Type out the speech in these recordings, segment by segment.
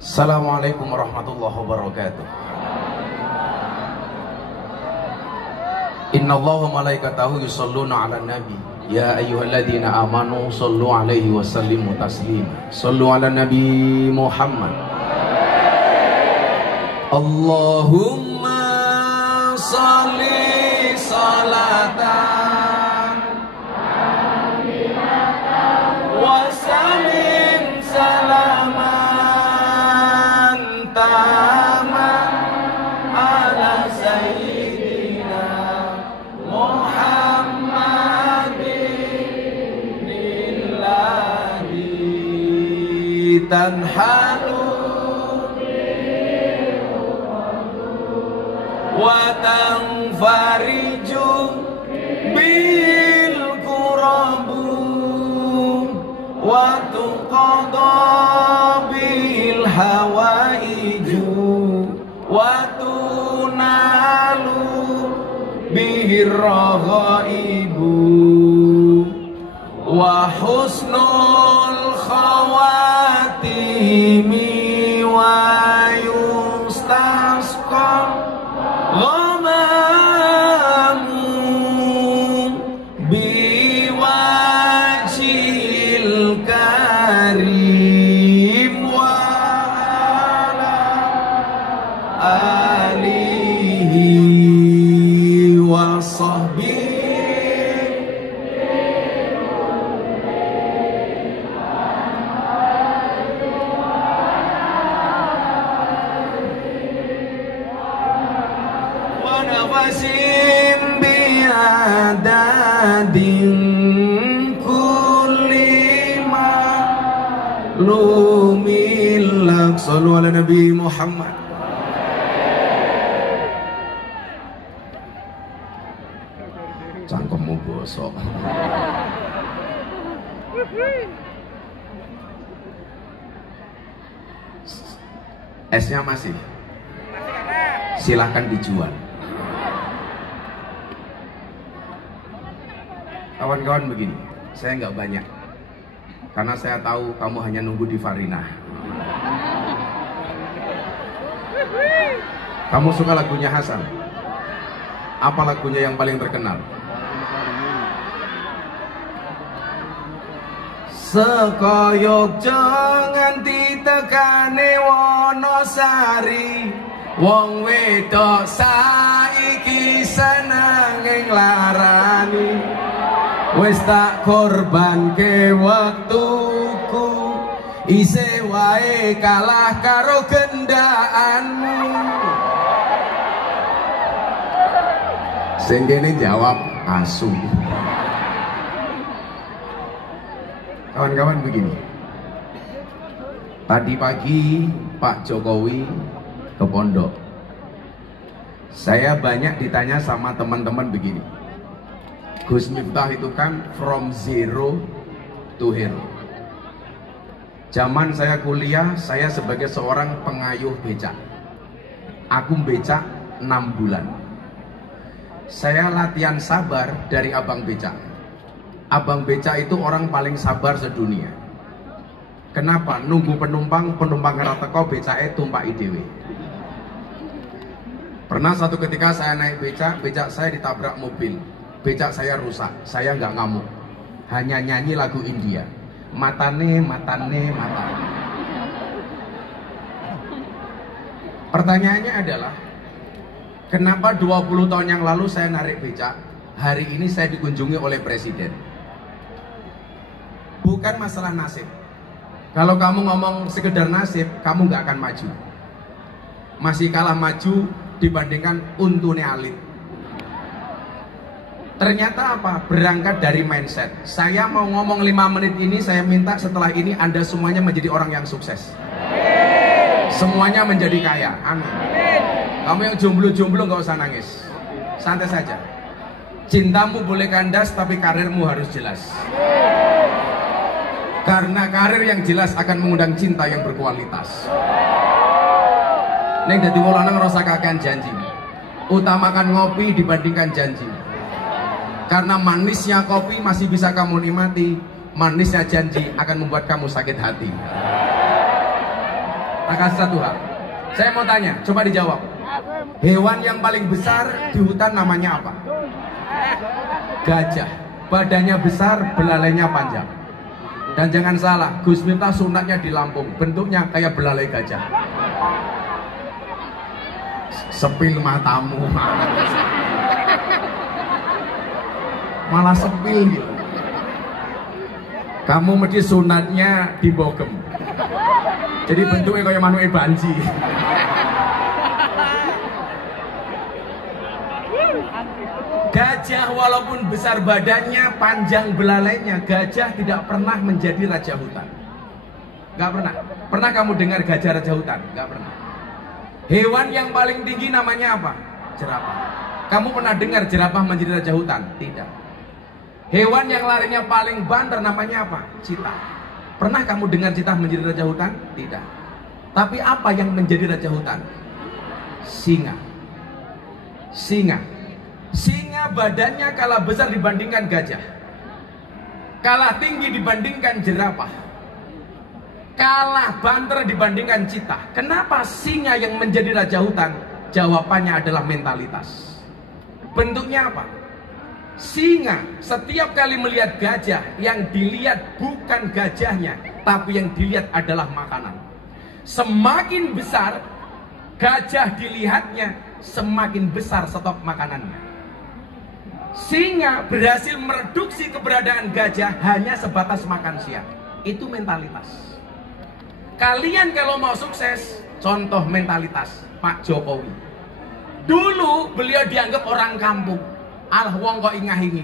Assalamualaikum warahmatullahi wabarakatuh. Innallaha malaikatahu yusholluna 'alan nabi. Ya ayyuhalladzina amanu shollu 'alaihi wa sallimu taslima. Shollu 'alan nabi Muhammad. Allahumma sholli sholatan wa sallim salaman taman ala sayyidina Muhammadin lillahi tanhalu wa tanfariju bil kurabu wa tuqadha bil hawaiju wa tunalu bihir raghaibu wa husnul khawatimi wa yustasqa ghamamu biwajhil karim wa ala alihi wa sahbihi wasim biadadin kulima lumilak. Sallu ala nabi Muhammad. Cangkemmu bosok. Esnya masih? Silahkan dijual. Kawan-kawan begini, saya nggak banyak karena saya tahu kamu hanya nunggu di Farina. Kamu suka lagunya Hasan? Apa lagunya yang paling terkenal? Sekoyok jangan ditekane Wonosari, wong wedok saiki seneng nglarani. Wes tak korban ke waktuku, ise wae kalah karo gendaanmu. Sing kene jawab asu. Kawan-kawan begini, tadi pagi Pak Jokowi ke pondok. Saya banyak ditanya sama teman-teman begini, Gus Miftah itu kan from zero to hero. Zaman saya kuliah, saya sebagai seorang pengayuh becak. Aku becak 6 bulan. Saya latihan sabar dari abang becak. Abang becak itu orang paling sabar sedunia. Kenapa? Nunggu penumpang kena teko becake tumpaki dhewe. Pernah satu ketika saya naik becak saya ditabrak mobil. Becak saya rusak, saya nggak ngamuk, hanya nyanyi lagu India, matane matane matane. Pertanyaannya adalah, kenapa 20 tahun yang lalu saya narik becak, hari ini saya dikunjungi oleh presiden? Bukan masalah nasib. Kalau kamu ngomong sekedar nasib, kamu nggak akan maju. Masih kalah maju dibandingkan untune alit. Ternyata apa? Berangkat dari mindset. Saya mau ngomong 5 menit ini, saya minta setelah ini Anda semuanya menjadi orang yang sukses. Semuanya menjadi kaya. Amin. Kamu yang jomblo-jomblo gak usah nangis. Santai saja. Cintamu boleh kandas, tapi karirmu harus jelas. Karena karir yang jelas akan mengundang cinta yang berkualitas. Neng dadi wong lanang rasa kakean janji. Utamakan ngopi dibandingkan janji. Karena manisnya kopi masih bisa kamu nikmati, manisnya janji akan membuat kamu sakit hati. Tak kasih satu hal. Saya mau tanya, coba dijawab. Hewan yang paling besar di hutan namanya apa? Gajah. Badannya besar, belalainya panjang. Dan jangan salah, Gus Miftah sunatnya di Lampung, bentuknya kayak belalai gajah. Sepil matamu. Malah sepil gitu. Kamu mesti sunatnya di Bogem. Jadi bentuknya kayak manuke banji. Gajah walaupun besar badannya, panjang belalainya, gajah tidak pernah menjadi raja hutan. Gak pernah. Pernah kamu dengar gajah raja hutan? Gak pernah. Hewan yang paling tinggi namanya apa? Jerapah. Kamu pernah dengar jerapah menjadi raja hutan? Tidak. Hewan yang larinya paling banter namanya apa? Citah. Pernah kamu dengar citah menjadi raja hutan? Tidak. Tapi apa yang menjadi raja hutan? Singa. Singa. Singa badannya kalah besar dibandingkan gajah, kalah tinggi dibandingkan jerapah, kalah banter dibandingkan citah. Kenapa singa yang menjadi raja hutan? Jawabannya adalah mentalitas. Bentuknya apa? Singa setiap kali melihat gajah, yang dilihat bukan gajahnya, tapi yang dilihat adalah makanan. Semakin besar gajah dilihatnya, semakin besar stok makanannya. Singa berhasil mereduksi keberadaan gajah hanya sebatas makan siang. Itu mentalitas. Kalian kalau mau sukses, contoh mentalitas Pak Jokowi. Dulu beliau dianggap orang kampung, alah wong kok ingah-ingi.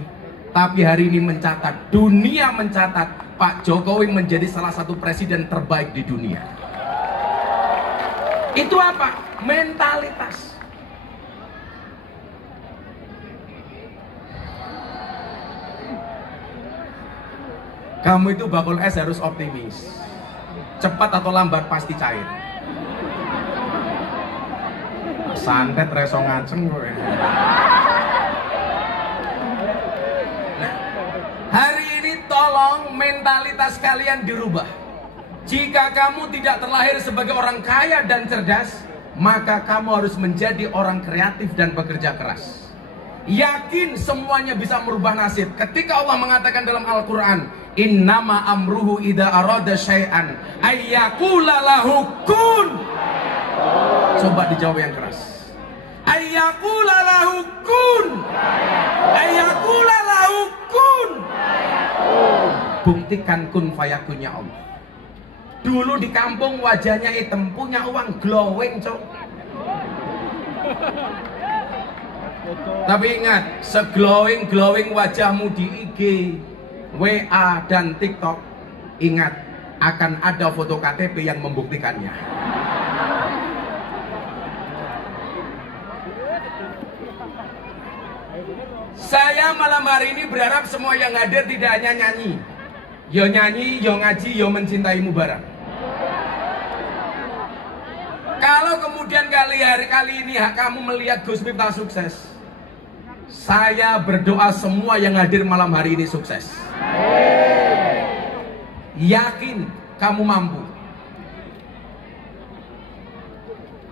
Tapi hari ini mencatat, dunia mencatat, Pak Jokowi menjadi salah satu presiden terbaik di dunia. Itu apa? Mentalitas. Kamu itu bakul es harus optimis. Cepat atau lambat pasti cair. Santet reso ngaceng gue. Nah, hari ini tolong mentalitas kalian dirubah. Jika kamu tidak terlahir sebagai orang kaya dan cerdas, maka kamu harus menjadi orang kreatif dan bekerja keras. Yakin semuanya bisa merubah nasib. Ketika Allah mengatakan dalam Al-Quran, innama amruhu idza arada syai'an ayyaqula lahu kun. Coba dijawab yang keras. Ayyaqula lahu kun. Ayyaqula lahu kun. Buktikan kun fayakunnya Allah. Dulu di kampung wajahnya hitam, punya uang glowing, cok. Tapi ingat, seglowing-glowing wajahmu di IG, WA, dan TikTok, ingat, akan ada foto KTP yang membuktikannya. Saya malam hari ini berharap semua yang hadir tidak hanya nyanyi, yo ngaji, yo mencintaimu bareng. Kalau kemudian kali ini kamu melihat Gus Miftah sukses, saya berdoa semua yang hadir malam hari ini sukses. Yakin kamu mampu.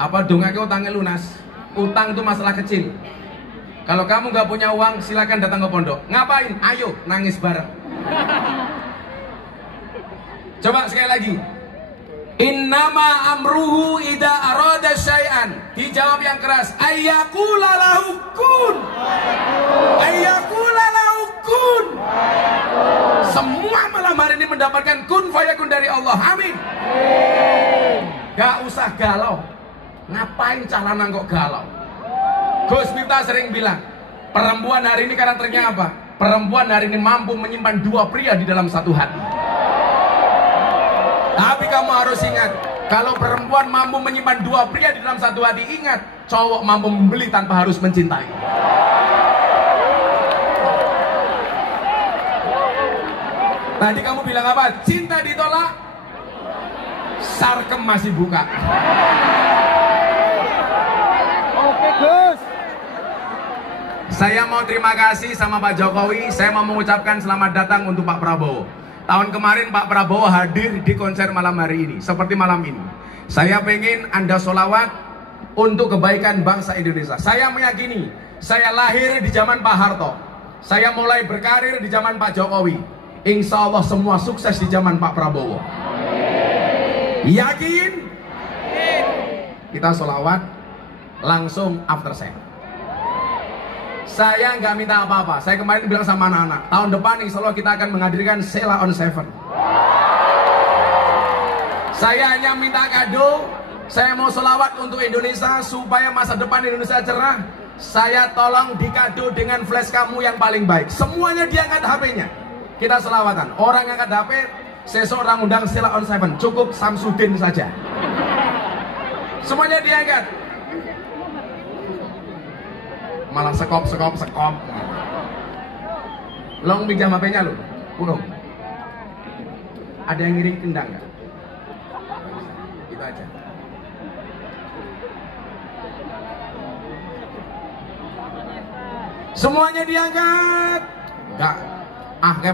Apa dongake utangnya lunas? Utang itu masalah kecil. Kalau kamu nggak punya uang, silakan datang ke pondok. Ngapain? Ayo nangis bareng. Coba sekali lagi. Innama amruhu idza arada syai'an. Dijawab yang keras. Ayyaqula lahu kun. Ayyaqula lahu kun. Semua malam hari ini mendapatkan kun fayakun dari Allah. Amin. Gak usah galau. Ngapain calanan kok galau? Gus Miftah sering bilang, perempuan hari ini karakternya apa? Perempuan hari ini mampu menyimpan dua pria di dalam satu hati. Tapi kamu harus ingat, kalau perempuan mampu menyimpan dua pria di dalam satu hati, ingat, cowok mampu membeli tanpa harus mencintai. Tadi kamu bilang apa? Cinta ditolak, sarkem masih buka. Oke, Gus. Saya mau terima kasih sama Pak Jokowi. Saya mau mengucapkan selamat datang untuk Pak Prabowo. Tahun kemarin Pak Prabowo hadir di konser malam hari ini, seperti malam ini. Saya pengen Anda sholawat untuk kebaikan bangsa Indonesia. Saya meyakini, saya lahir di zaman Pak Harto, saya mulai berkarir di zaman Pak Jokowi. Insya Allah semua sukses di zaman Pak Prabowo. Yakin? Kita sholawat langsung after saya nggak minta apa-apa. Saya kemarin bilang sama anak-anak, tahun depan insya Allah kita akan menghadirkan Sheila on 7. Saya hanya minta kado. Saya mau sholawat untuk Indonesia supaya masa depan Indonesia cerah. Saya tolong dikado dengan flash kamu yang paling baik. Semuanya diangkat HP-nya. Kita sholawatan. Orang yang angkat HP, saya seorang undang Sheila on 7. Cukup Samsudin saja. Semuanya diangkat. Malah sekop. Long pinjam HP-nya lo. Urung. Ada yang ngiring kendang nggak? Itu aja. Semuanya diangkat. Enggak.